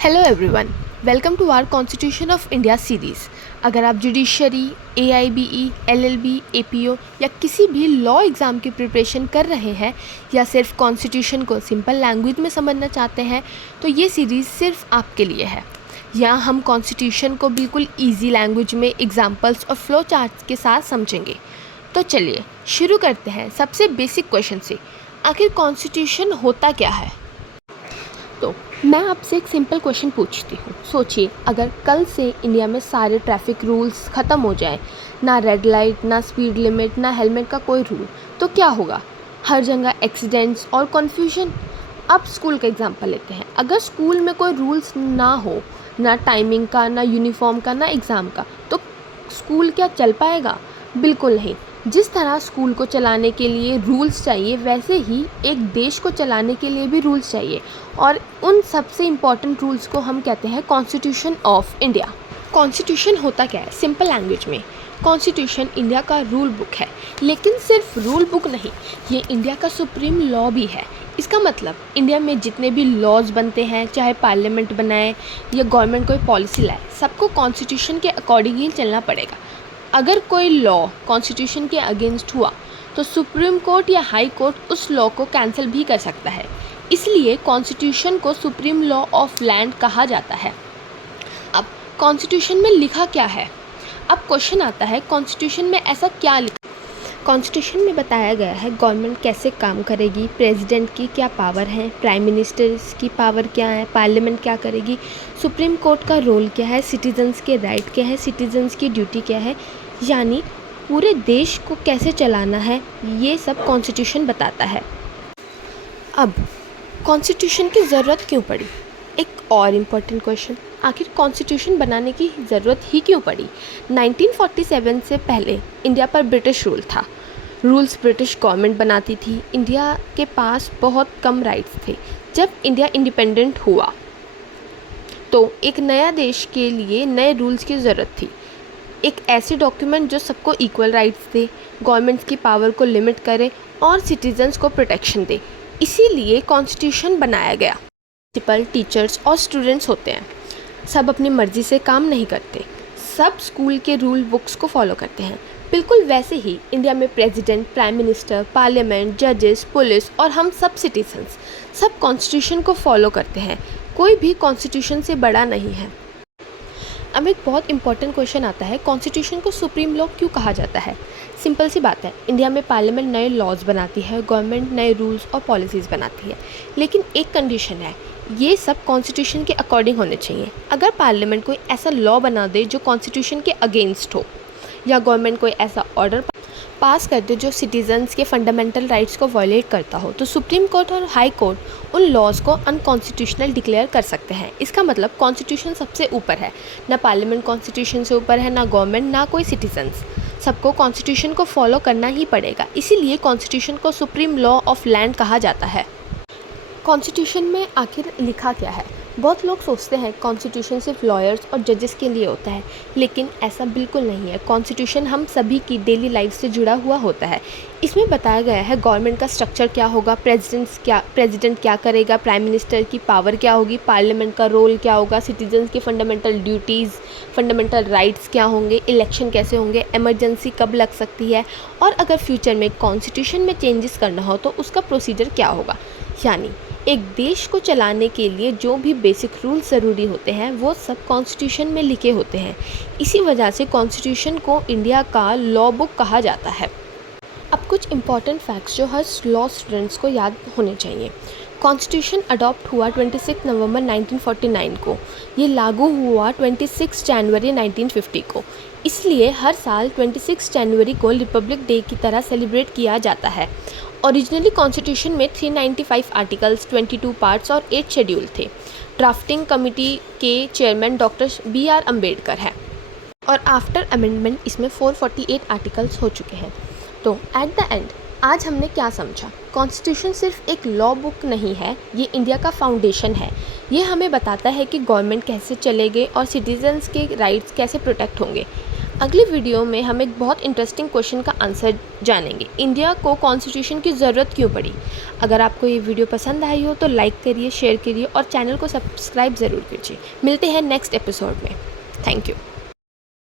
Hello everyone, welcome to our constitution of India series. अगर आप judiciary, AIBE, LLB, APO या किसी भी लॉ एग्ज़ाम की प्रिपरेशन कर रहे हैं या सिर्फ कॉन्स्टिट्यूशन को सिंपल लैंग्वेज में समझना चाहते हैं तो ये सीरीज़ सिर्फ आपके लिए है। यहाँ हम कॉन्स्टिट्यूशन को बिल्कुल ईजी लैंग्वेज में एग्जाम्पल्स और फ्लो चार्ट्स के साथ समझेंगे। तो चलिए शुरू करते हैं सबसे बेसिक क्वेश्चन से। आखिर कॉन्स्टिट्यूशन होता क्या है? तो मैं आपसे एक सिंपल क्वेश्चन पूछती हूँ। सोचिए, अगर कल से इंडिया में सारे ट्रैफिक रूल्स ख़त्म हो जाएं, ना रेड लाइट, ना स्पीड लिमिट, ना हेलमेट का कोई रूल, तो क्या होगा? हर जगह एक्सीडेंट्स और कन्फ्यूजन। अब स्कूल का एग्जांपल लेते हैं। अगर स्कूल में कोई रूल्स ना हो, ना टाइमिंग का, ना यूनिफॉर्म का, ना एग्ज़ाम का, तो स्कूल क्या चल पाएगा? बिल्कुल नहीं। जिस तरह स्कूल को चलाने के लिए रूल्स चाहिए, वैसे ही एक देश को चलाने के लिए भी रूल्स चाहिए, और उन सबसे इम्पॉर्टेंट रूल्स को हम कहते हैं कॉन्स्टिट्यूशन ऑफ इंडिया। कॉन्स्टिट्यूशन होता क्या है? सिंपल लैंग्वेज में, कॉन्स्टिट्यूशन इंडिया का रूल बुक है, लेकिन सिर्फ रूल बुक नहीं, ये इंडिया का सुप्रीम लॉ भी है। इसका मतलब इंडिया में जितने भी लॉज बनते हैं, चाहे पार्लियामेंट बनाए या गवर्नमेंट कोई पॉलिसी लाए, सबको कॉन्स्टिट्यूशन के अकॉर्डिंग ही चलना पड़ेगा। अगर कोई लॉ कॉन्स्टिट्यूशन के अगेंस्ट हुआ तो सुप्रीम कोर्ट या हाई कोर्ट उस लॉ को कैंसिल भी कर सकता है। इसलिए कॉन्स्टिट्यूशन को सुप्रीम लॉ ऑफ लैंड कहा जाता है। अब कॉन्स्टिट्यूशन में लिखा क्या है? अब क्वेश्चन आता है, कॉन्स्टिट्यूशन में ऐसा क्या लिखा? कॉन्स्टिट्यूशन में बताया गया है गवर्नमेंट कैसे काम करेगी, प्रेसिडेंट की क्या पावर है, प्राइम मिनिस्टर की पावर क्या है, पार्लियामेंट क्या करेगी, सुप्रीम कोर्ट का रोल क्या है, सिटीजन्स के राइट क्या है, सिटीजन्स की ड्यूटी क्या है, यानी पूरे देश को कैसे चलाना है, ये सब कॉन्स्टिट्यूशन बताता है। अब कॉन्स्टिट्यूशन की ज़रूरत क्यों पड़ी? एक और इम्पॉर्टेंट क्वेश्चन, आखिर कॉन्स्टिट्यूशन बनाने की ज़रूरत ही क्यों पड़ी? 1947 से पहले इंडिया पर ब्रिटिश रूल था। रूल्स ब्रिटिश गवर्नमेंट बनाती थी। इंडिया के पास बहुत कम राइट्स थे। जब इंडिया इंडिपेंडेंट हुआ तो एक नया देश के लिए नए रूल्स की ज़रूरत थी। एक ऐसे डॉक्यूमेंट जो सबको इक्वल राइट्स दे, गवर्नमेंट्स की पावर को लिमिट करे और सिटीजन्स को प्रोटेक्शन दे। इसीलिए कॉन्स्टिट्यूशन बनाया गया। प्रिंसिपल, टीचर्स और स्टूडेंट्स होते हैं, सब अपनी मर्ज़ी से काम नहीं करते, सब स्कूल के रूल बुक्स को फॉलो करते हैं। बिल्कुल वैसे ही इंडिया में प्रेसिडेंट, प्राइम मिनिस्टर, पार्लियामेंट, जजेस, पुलिस और हम सब सिटीजन्स सब कॉन्स्टिट्यूशन को फॉलो करते हैं। कोई भी कॉन्स्टिट्यूशन से बड़ा नहीं है। अब एक बहुत इंपॉर्टेंट क्वेश्चन आता है, कॉन्स्टिट्यूशन को सुप्रीम लॉ क्यों कहा जाता है? सिंपल सी बात है, इंडिया में पार्लियामेंट नए लॉज बनाती है, गवर्नमेंट नए रूल्स और पॉलिसीज़ बनाती है, लेकिन एक कंडीशन है, ये सब कॉन्स्टिट्यूशन के अकॉर्डिंग होने चाहिए। अगर पार्लियामेंट कोई ऐसा लॉ बना दे जो कॉन्स्टिट्यूशन के अगेंस्ट हो, या गवर्नमेंट कोई ऐसा ऑर्डर पास कर दे जो सिटीजन्स के फंडामेंटल राइट्स को वायलेट करता हो, तो सुप्रीम कोर्ट और हाई कोर्ट उन लॉज को अनकॉन्स्टिट्यूशनल डिक्लेयर कर सकते हैं। इसका मतलब कॉन्स्टिट्यूशन सबसे ऊपर है, ना पार्लियामेंट कॉन्स्टिट्यूशन से ऊपर है, ना गवर्नमेंट, ना कोई सिटीजन्स। सबको कॉन्स्टिट्यूशन को फॉलो करना ही पड़ेगा। इसीलिए कॉन्स्टिट्यूशन को सुप्रीम लॉ ऑफ लैंड कहा जाता है। कॉन्स्टिट्यूशन में आखिर लिखा क्या है? बहुत लोग सोचते हैं कॉन्स्टिट्यूशन सिर्फ लॉयर्स और जजेस के लिए होता है, लेकिन ऐसा बिल्कुल नहीं है। कॉन्स्टिट्यूशन हम सभी की डेली लाइफ से जुड़ा हुआ होता है। इसमें बताया गया है गवर्नमेंट का स्ट्रक्चर क्या होगा, प्रेसिडेंट क्या करेगा, प्राइम मिनिस्टर की पावर क्या होगी, पार्लियामेंट का रोल क्या होगा, सिटीजन्स की फंडामेंटल ड्यूटीज़, फंडामेंटल राइट्स क्या होंगे, इलेक्शन कैसे होंगे, इमरजेंसी कब लग सकती है, और अगर फ्यूचर में कॉन्स्टिट्यूशन में चेंजेस करना हो तो उसका प्रोसीजर क्या होगा। यानी एक देश को चलाने के लिए जो भी बेसिक रूल्स ज़रूरी होते हैं वो सब कॉन्स्टिट्यूशन में लिखे होते हैं। इसी वजह से कॉन्स्टिट्यूशन को इंडिया का लॉ बुक कहा जाता है। अब कुछ इम्पॉर्टेंट फैक्ट्स जो हर लॉ स्टूडेंट्स को याद होने चाहिए। कॉन्स्टिट्यूशन अडॉप्ट हुआ 26 नवंबर 1949 को। ये लागू हुआ 26 जनवरी 1950 को। इसलिए हर साल 26 जनवरी को रिपब्लिक डे की तरह सेलिब्रेट किया जाता है। ओरिजिनली कॉन्स्टिट्यूशन में 395 आर्टिकल्स, 22 पार्ट्स और 8 शेड्यूल थे। ड्राफ्टिंग कमेटी के चेयरमैन डॉक्टर BR अम्बेडकर है, और आफ्टर अमेंडमेंट इसमें 448 आर्टिकल्स हो चुके हैं। तो एट द एंड आज हमने क्या समझा? कॉन्स्टिट्यूशन सिर्फ एक लॉ बुक नहीं है, ये इंडिया का फाउंडेशन है। ये हमें बताता है कि गवर्नमेंट कैसे चलेगी और सिटीजन्स के राइट्स कैसे प्रोटेक्ट होंगे। अगली वीडियो में हम एक बहुत इंटरेस्टिंग क्वेश्चन का आंसर जानेंगे। इंडिया को कॉन्स्टिट्यूशन की ज़रूरत क्यों पड़ी? अगर आपको ये वीडियो पसंद आई हो तो लाइक करिए, शेयर करिए और चैनल को सब्सक्राइब ज़रूर कीजिए। मिलते हैं नेक्स्ट एपिसोड में। Thank you.